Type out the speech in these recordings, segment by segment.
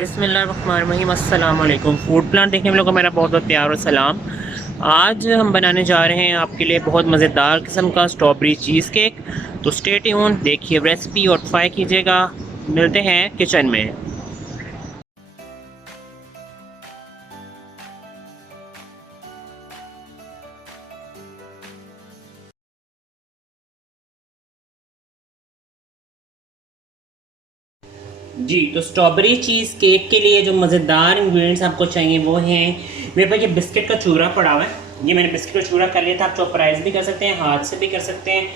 बिस्मिल्लाहिर्रहमानिर्रहीम, अस्सलाम वालेकुम। फूड प्लान देखने वालों को मेरा बहुत बहुत प्यार और सलाम। आज हम बनाने जा रहे हैं आपके लिए बहुत मज़ेदार किस्म का स्ट्रॉबेरी चीज़ केक। तो स्टे ट्यून, देखिए रेसिपी और ट्राई कीजिएगा। मिलते हैं किचन में। जी, तो स्ट्रॉबेरी चीज़ केक के लिए जो मज़ेदार इंग्रेडिएंट्स आपको चाहिए वो हैं। मेरे पास ये बिस्किट का चूरा पड़ा हुआ है। ये मैंने बिस्किट का चूरा कर लिया था। आप चॉपराइज भी कर सकते हैं, हाथ से भी कर सकते हैं।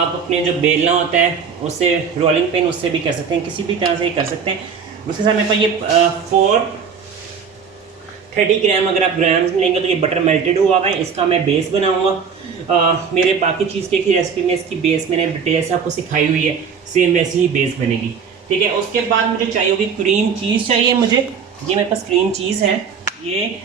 आप अपने जो बेलना होता है उससे, रोलिंग पिन, उससे भी कर सकते हैं, किसी भी तरह से कर सकते हैं। उसके साथ मेरे पास ये 430 ग्राम, अगर आप ग्राम्स में लेंगे तो ये बटर मेल्टेड हुआ है। इसका मैं बेस बनाऊँगा। मेरे बाकी चीज़ केक की रेसिपी में इसकी बेस मैंने डिटेल से आपको सिखाई हुई है, सेम वैसी ही बेस बनेगी। ठीक है। उसके बाद मुझे चाहिए होगी क्रीम चीज़ चाहिए मुझे। ये मेरे पास क्रीम चीज़ है। ये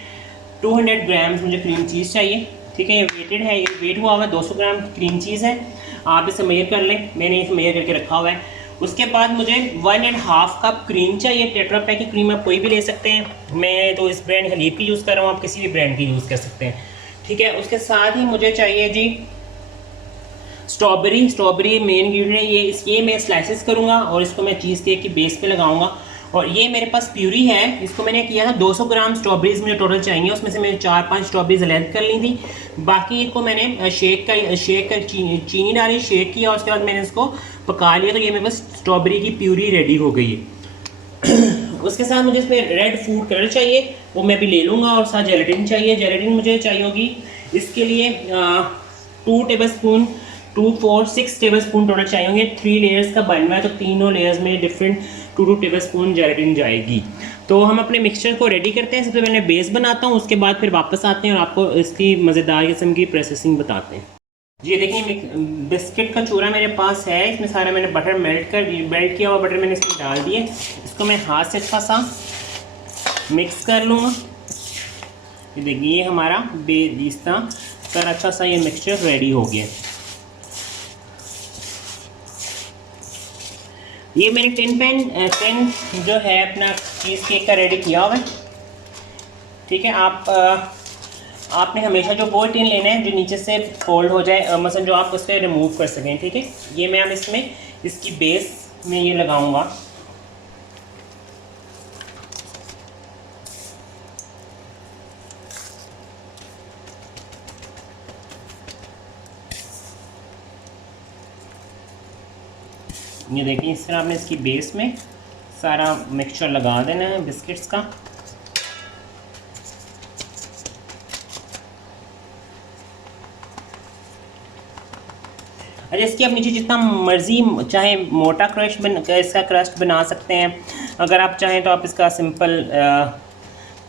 200 ग्राम्स मुझे क्रीम चीज़ चाहिए। ठीक है। ये वेटेड है, ये वेट हुआ हुआ है, 200 ग्राम क्रीम चीज़ है। आप इसे मेजर कर लें, मैंने इसे मेजर करके रखा हुआ है। उसके बाद मुझे 1.5 कप क्रीम चाहिए। टेट्रा पैक की क्रीम आप कोई भी ले सकते हैं। मैं तो इस ब्रांड हलीब की यूज़ कर रहा हूँ, आप किसी भी ब्रांड की यूज़ कर सकते हैं। ठीक है। उसके साथ ही मुझे चाहिए जी स्ट्रॉबेरी मेन इंग्रेडिएंट है। ये मैं स्लाइसेस करूँगा और इसको मैं चीज़ केक की बेस पे लगाऊंगा। और ये मेरे पास प्यूरी है, इसको मैंने किया था 200 ग्राम स्ट्रॉबेरीज मुझे टोटल चाहिए। उसमें से मैंने 4-5 स्ट्रॉबेरीज अलग कर ली थी। बाकी को मैंने शेक कर चीनी डाली, शेक किया, उसके बाद मैंने इसको पका लिया। तो ये मेरे पास स्ट्रॉबेरी की प्यूरी रेडी हो गई है। उसके साथ मुझे इसमें रेड फूड कलर चाहिए, वो मैं भी ले लूँगा। और साथ जेलेटिन चाहिए। जेलेटिन मुझे चाहिए होगी इसके लिए 6 टेबल स्पून टोटल चाहिए होंगे। 3 लेयर्स का बन रहा है तो तीनों लेयर्स में डिफरेंट 2 टेबल स्पून जेलेटिन जाएगी। तो हम अपने मिक्सचर को रेडी करते हैं। सबसे पहले बेस बनाता हूँ, उसके बाद फिर वापस आते हैं और आपको इसकी मज़ेदार किस्म की प्रोसेसिंग बताते हैं। ये देखिए बिस्किट का चूरा मेरे पास है। इसमें सारा मैंने बटर मेल्ट किया हुआ बटर मैंने इसमें डाल दिए। इसको मैं हाथ से अच्छा सा मिक्स कर लूँगा। ये देखिए ये हमारा इस तरह अच्छा सा ये मिक्सचर रेडी हो गया। ये मैंने टिन जो है अपना चीज़ केक का रेडी किया हुआ है। ठीक है। आपने हमेशा जो वो टिन लेना है जो नीचे से फोल्ड हो जाए, मतलब जो आप उससे रिमूव कर सकें। ठीक है। ये मैं अब इसमें इसकी बेस में ये लगाऊंगा। ये देखिए इस तरह आपने इसकी बेस में सारा मिक्सचर लगा देना है बिस्किट्स का। अच्छा, इसकी आप नीचे जितना मर्जी चाहे मोटा इसका क्रस्ट बना सकते हैं। अगर आप चाहें तो आप इसका सिंपल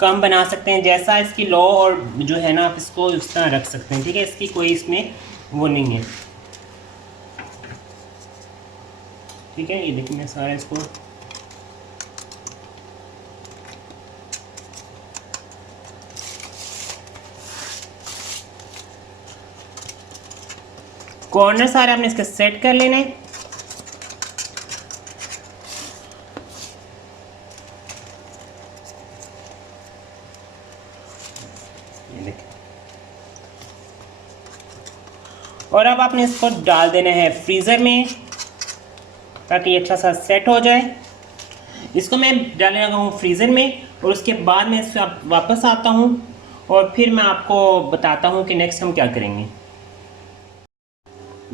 कम बना सकते हैं। जैसा इसकी लो और जो है ना, आप इसको इस तरह रख सकते हैं। ठीक है। इसकी कोई इसमें वो नहीं है। ठीक है। ये देखिए मैं सारा इसको कॉर्नर सारे आपने इसका सेट कर लेना है। ये देखिए। और अब आपने इसको डाल देना है फ्रीज़र में ताकि ये अच्छा सा सेट हो जाए। इसको मैं डालने लगा हूँ फ्रीज़र में और उसके बाद मैं इससे वापस आता हूँ और फिर मैं आपको बताता हूँ कि नेक्स्ट हम क्या करेंगे।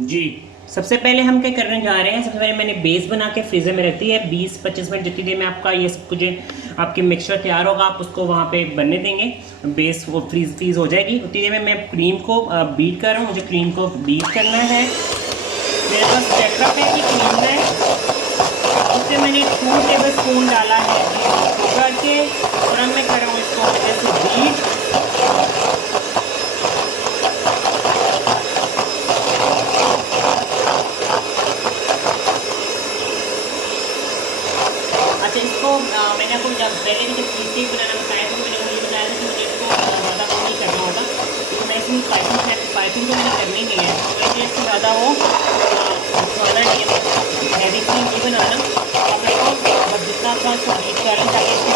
जी, सबसे पहले हम क्या करने जा रहे हैं, सबसे पहले मैंने बेस बना के फ्रीज़र में रख दी है। 20-25 मिनट जितनी देर में आपका ये सब कुछ आपके मिक्सचर तैयार होगा, आप उसको वहाँ पे बनने देंगे। बेस वो फ्रीज़ हो जाएगी। उतनी देर में मैं क्रीम को बीट कर रहा हूँ। मुझे क्रीम को बीट करना है। मेरे पास टेट्रा पैक की क्रीम है, उससे मैंने 2 टेबल स्पून डाला है शुगर के। और अब मैं कर रहा हूँ इसको अच्छे से बीट। अच्छा, इसको मैंने आपको जब पहले भी जब चीज़ केक बनाना बताया था तो मैंने आपको ये बताया था कि मुझे इसको ज़्यादा वो नहीं करना होगा। तो मैं इसमें पाइपिंग तो मैंने करनी नहीं है, तो मुझे इससे ज़्यादा वो खाना नहीं है। हैवी क्रीम नहीं बनाना। आप इसको जितना अच्छा इसको बीट करें ताकि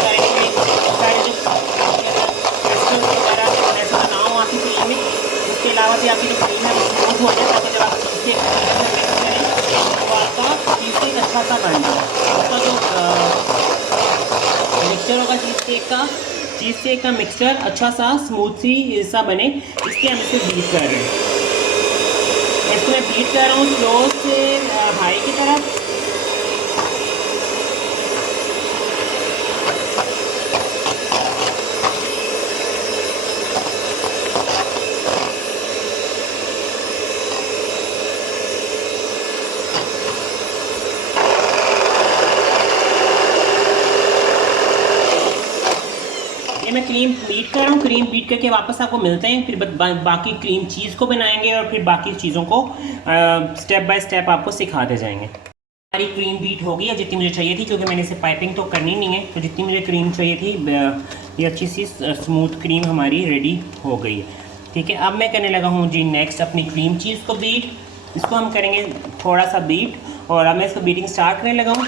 चीज़ केक का मिक्सचर अच्छा सा स्मूथ सी सा बने, इसलिए हम इसे बीट कर रहे हैं। इसको मैं बीट कर रहा हूँ स्लो से हाई की तरफ। ये मैं क्रीम बीट कर रहा हूँ, क्रीम बीट करके वापस आपको मिलते हैं, फिर बाकी क्रीम चीज़ को बनाएंगे और फिर बाकी चीज़ों को स्टेप बाय स्टेप आपको सिखाते जाएंगे। हमारी क्रीम बीट हो गई है जितनी मुझे चाहिए थी, क्योंकि मैंने इसे पाइपिंग तो करनी नहीं है, तो जितनी मुझे क्रीम चाहिए थी ये अच्छी सी स्मूथ क्रीम हमारी रेडी हो गई है। ठीक है, अब मैं करने लगा हूँ जी नेक्स्ट अपनी क्रीम चीज़ को बीट। इसको हम करेंगे थोड़ा सा बीट, और अब मैं इसको बीटिंग स्टार्ट करने लगा हूँ।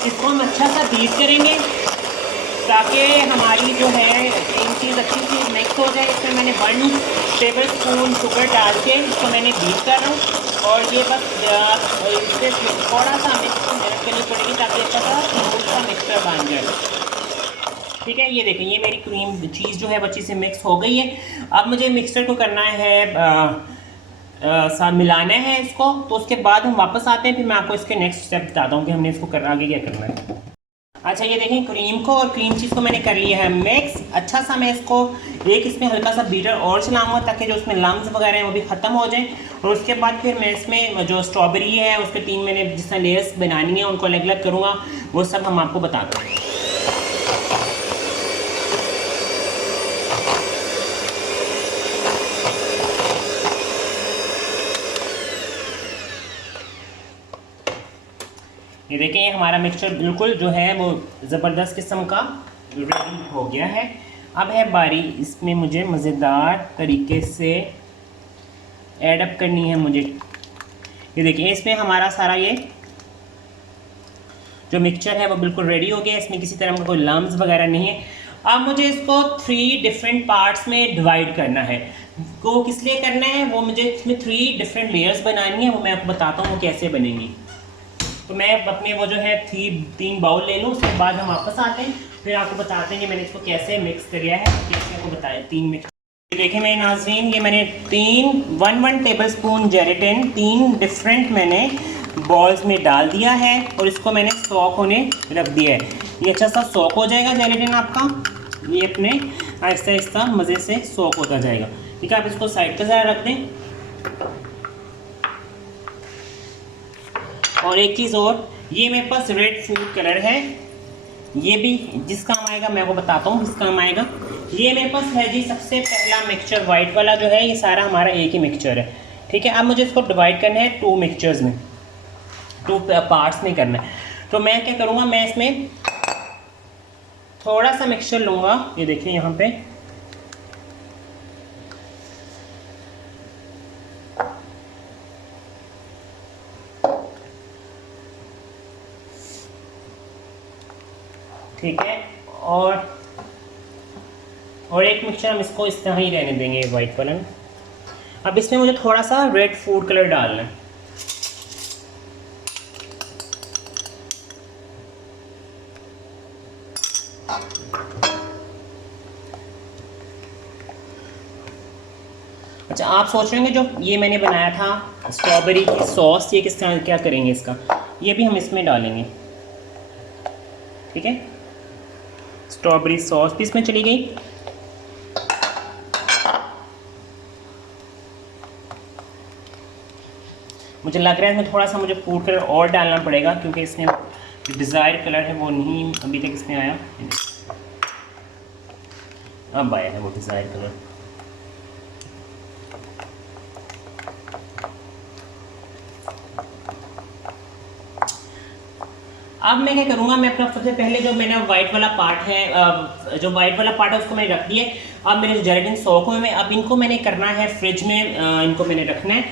इसको हम अच्छा सा बीट करेंगे ताकि हमारी जो है क्रीम चीज़ अच्छी सी मिक्स हो जाए। इसमें मैंने 1 टेबल स्पून शुगर डाल के इसको मैंने बीट कर रहा हूँ, और ये बस इससे थोड़ा सा मिक्स मेहनत करनी पड़ेगी ताकि अच्छा सा स्मूथ सा मिक्सचर बन जाए। ठीक है, ये देखें ये मेरी क्रीम चीज़ जो है अच्छी से मिक्स हो गई है। अब मुझे मिक्सचर को करना है साथ मिलाना है इसको, तो उसके बाद हम वापस आते हैं, फिर मैं आपको इसके नेक्स्ट स्टेप बताता हूँ कि हमने इसको आगे क्या करना है। अच्छा, ये देखें क्रीम को और क्रीम चीज़ को मैंने कर लिया है मिक्स अच्छा सा। मैं इसको इसमें हल्का सा बीटर और चलाऊंगा ताकि जो उसमें लम्स वगैरह हैं वो भी ख़त्म हो जाएं, और उसके बाद फिर मैं इसमें जो स्ट्रॉबेरी है उसके 3 मैंने जिस तरह लेयर्स बनानी है उनको अलग अलग करूँगा, वो सब हम आपको बताते हैं। ये देखें ये हमारा मिक्सचर बिल्कुल जो है वो ज़बरदस्त किस्म का रेडी हो गया है। अब है बारी इसमें मुझे मज़ेदार तरीके से ऐड अप करनी है मुझे। ये देखिए इसमें हमारा सारा ये जो मिक्सचर है वो बिल्कुल रेडी हो गया, इसमें किसी तरह का कोई लम्स वगैरह नहीं है। अब मुझे इसको 3 डिफरेंट पार्ट्स में डिवाइड करना है। वो किस लिए करना है, वो मुझे इसमें 3 डिफरेंट लेयर्स बनानी है, वो मैं आपको बताता हूँ वो कैसे बनेंगी। तो मैं अपने वो जो है 3 बाउल ले लूँ, उसके बाद हम वापस आते हैं, फिर आपको बताते हैं कि मैंने इसको कैसे मिक्स किया है, कैसे आपको बताया 3 मिक्स। देखिए मेरे नाज़रीन, ये मैंने 1 टेबल स्पून जेलेटिन 3 डिफरेंट मैंने बॉल्स में डाल दिया है, और इसको मैंने सॉक होने रख दिया है। ये अच्छा सा सॉक हो जाएगा जेलेटिन आपका, ये अपने आहिस्ता आहिस्ता मज़े से सॉक होता जाएगा। ठीक है, आप इसको साइड पर ज़रा रख दें। और एक चीज़ और, ये मेरे पास रेड फूड कलर है, ये भी जिस काम आएगा मैं आपको बताता हूँ किस काम आएगा। ये मेरे पास है जी सबसे पहला मिक्सचर वाइट वाला जो है, ये सारा हमारा एक ही मिक्सचर है। ठीक है, अब मुझे इसको डिवाइड करना है 2 मिक्सचर्स में, 2 पार्ट्स में करना है। तो मैं क्या करूँगा, मैं इसमें थोड़ा सा मिक्सचर लूँगा, ये देखिए यहाँ पे ठीक है, और एक मिक्सचर हम इसको इस तरह ही रहने देंगे वाइट वाला। अब इसमें मुझे थोड़ा सा रेड फूड कलर डालना है। अच्छा, आप सोच रहे होंगे जो ये मैंने बनाया था स्ट्रॉबेरी की सॉस, ये किस तरह क्या करेंगे इसका, ये भी हम इसमें डालेंगे। ठीक है, स्ट्रॉबेरी सॉस भी इसमें चली गई। मुझे लग रहा है इसमें थोड़ा सा मुझे फूड कलर और डालना पड़ेगा, क्योंकि इसमें जो डिज़ायर कलर है वो नहीं अभी तक इसमें आया, अब आया है वो डिज़ायर कलर। अब मैं क्या करूँगा, मैं अपना सबसे पहले जो मैंने वाइट वाला पार्ट है, जो वाइट वाला पार्ट है उसको मैंने रख दिया। अब मेरे जो जेलेटिन सॉक हुए में, अब इनको मैंने करना है फ्रिज में, इनको मैंने रखना है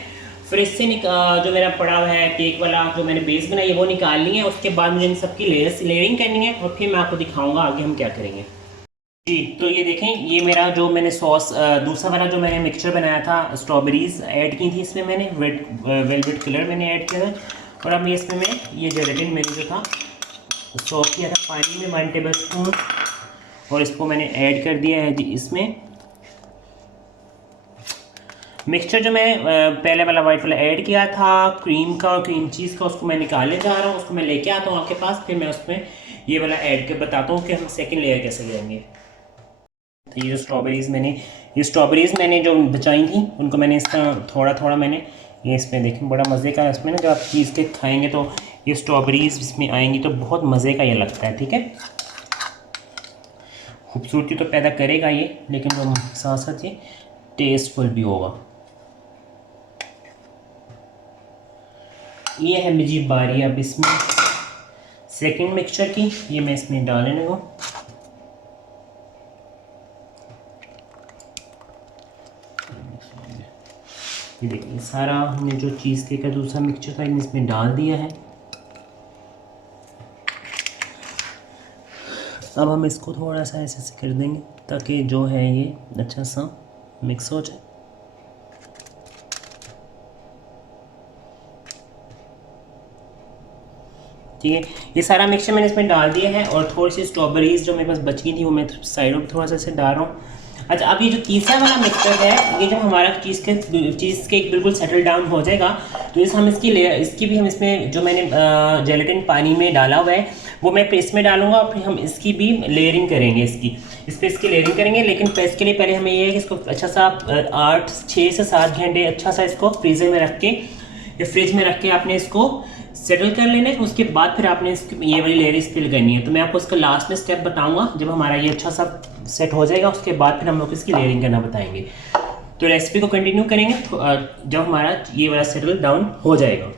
फ्रिज से जो मेरा पड़ा हुआ है केक वाला जो मैंने बेस बनाई है वो निकालनी है। उसके बाद मुझे इन सबकी लेयरिंग करनी है और फिर मैं आपको दिखाऊंगा आगे हम क्या करेंगे। जी तो ये देखें, ये मेरा जो मैंने सॉस दूसरा वाला जो मैंने मिक्सचर बनाया था, स्ट्रॉबेरीज़ ऐड की थी इसमें मैंने, वेलवेट कलर मैंने ऐड किया था। और अब इसमें मैं ये जेलेटिन मैंने जो था सॉस किया था पानी में 1 टेबल स्पून, और इसको मैंने ऐड कर दिया है जी इसमें। मिक्सचर जो मैं पहले वाला वाइट वाला ऐड किया था क्रीम का और क्रीम चीज़ का, उसको मैं निकालने जा रहा हूँ, उसको मैं लेके आता हूँ आपके पास, फिर मैं उसमें ये वाला ऐड कर बताता हूँ कि हम सेकंड लेयर कैसे करेंगे। तो ये स्ट्रॉबेरीज़ मैंने जो बचाई थी उनको मैंने इस तरह थोड़ा थोड़ा मैंने ये इसमें देखें बड़ा मज़े का इसमें ना, जब आप चीज़ के खाएँगे तो ये स्ट्रॉबेरीज़ इसमें आएंगी तो बहुत मज़े का ये लगता है। ठीक है, खूबसूरती तो पैदा करेगा ये, लेकिन वो साथ साथ ये टेस्टफुल भी होगा। ये है मेरी बारी अब इसमें सेकंड मिक्सचर की, ये मैं इसमें डालने लगा। ये देखिए सारा हमने जो चीज़ केक का दूसरा मिक्सचर था इसमें डाल दिया है। अब हम इसको थोड़ा सा ऐसे कर देंगे ताकि जो है ये अच्छा सा मिक्स हो जाए। ठीक है, ये सारा मिक्सचर मैंने इसमें डाल दिया है और थोड़ी सी स्ट्रॉबेरीज़ जो मेरे पास बच गई थी वो मैं साइडों पर थोड़ा सा इसे डाल रहा हूँ। अच्छा, अब ये जो तीसरा वाला मिक्सचर है, ये जब हमारा चीज़ केक बिल्कुल सेटल डाउन हो जाएगा तो हम इसकी भी हम इसमें जो मैंने जेलेटिन पानी में डाला हुआ है वो मैं पेस्ट में डालूंगा और फिर हम इसकी भी लेयरिंग करेंगे, इसकी लेयरिंग करेंगे। लेकिन पेस्ट के लिए पहले हमें ये है कि इसको अच्छा सा 6 से 7 घंटे अच्छा सा इसको फ्रीज़र में रख के या फ्रिज में रख के आपने इसको सेटल कर लेना है। उसके बाद फिर आपने ये वाली लेयर इस फिल करनी है। तो मैं आपको इसका लास्ट में स्टेप बताऊंगा जब हमारा ये अच्छा सा सेट हो जाएगा, उसके बाद फिर हम लोग इसकी लेयरिंग करना बताएंगे। तो रेसिपी को कंटिन्यू करेंगे जब हमारा ये वाला सेटल डाउन हो जाएगा।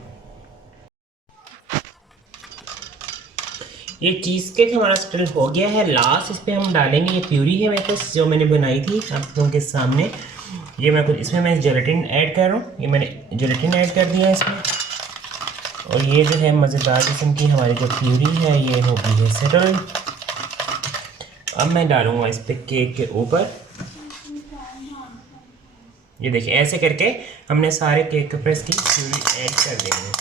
ये चीज़ केक हमारा सेटल हो गया है। लास्ट इस पर हम डालेंगे ये प्यूरी है मेरे पास जो मैंने बनाई थी आप लोगों के सामने। ये मैं इसमें मैं जेलेटिन ऐड कर रहा हूँ, ये मैंने जेलेटिन ऐड कर दिया है इसमें। और ये जो है मज़ेदार किस्म की हमारी जो प्यूरी है ये हो गई है सेटल। अब मैं डालूँगा इस पर केक के ऊपर। ये देखिए ऐसे करके हमने सारे केक के ऊपर इसकी प्यूरी ऐड कर देंगे।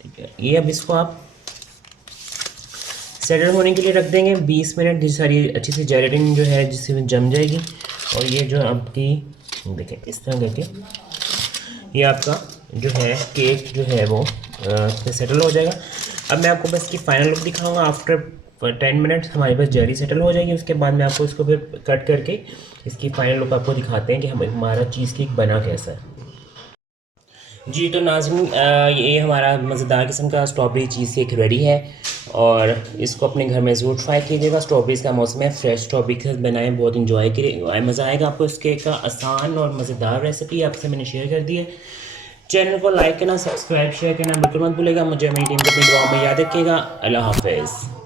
ठीक है, ये अब इसको आप सेटल होने के लिए रख देंगे 20 मिनट, जिस सारी अच्छी सी जेलेटिन जो है जिससे जम जाएगी। और ये जो आपकी देखें इस तरह करके ये आपका जो है केक जो है वो सेटल हो जाएगा। अब मैं आपको बस इसकी फाइनल लुक दिखाऊंगा। आफ्टर 10 मिनट्स हमारे पास जेली सेटल हो जाएगी। उसके बाद मैं आपको इसको फिर कट करके इसकी फाइनल लुक आपको दिखाते हैं कि हमारा चीज़ केक बना कैसा है। जी तो नाज़रीन, ये हमारा मज़ेदार किस्म का स्ट्रॉबेरी चीज़ केक रेडी है और इसको अपने घर में ज़रूर ट्राई कीजिएगा। स्ट्रॉबेरीज़ का मौसम है, फ्रेश स्ट्रॉबेरी के साथ बनाएं, बहुत इंजॉय करिए, मज़ा आएगा आपको। इस केक का आसान और मज़ेदार रेसिपी आपसे मैंने शेयर कर दी है। चैनल को लाइक करना, सब्सक्राइब, शेयर करना बिल्कुल मत भूलेगा। मुझे मेरी टीम को अपनी दुआ में याद रखिएगा। अल्लाह हाफ़िज़।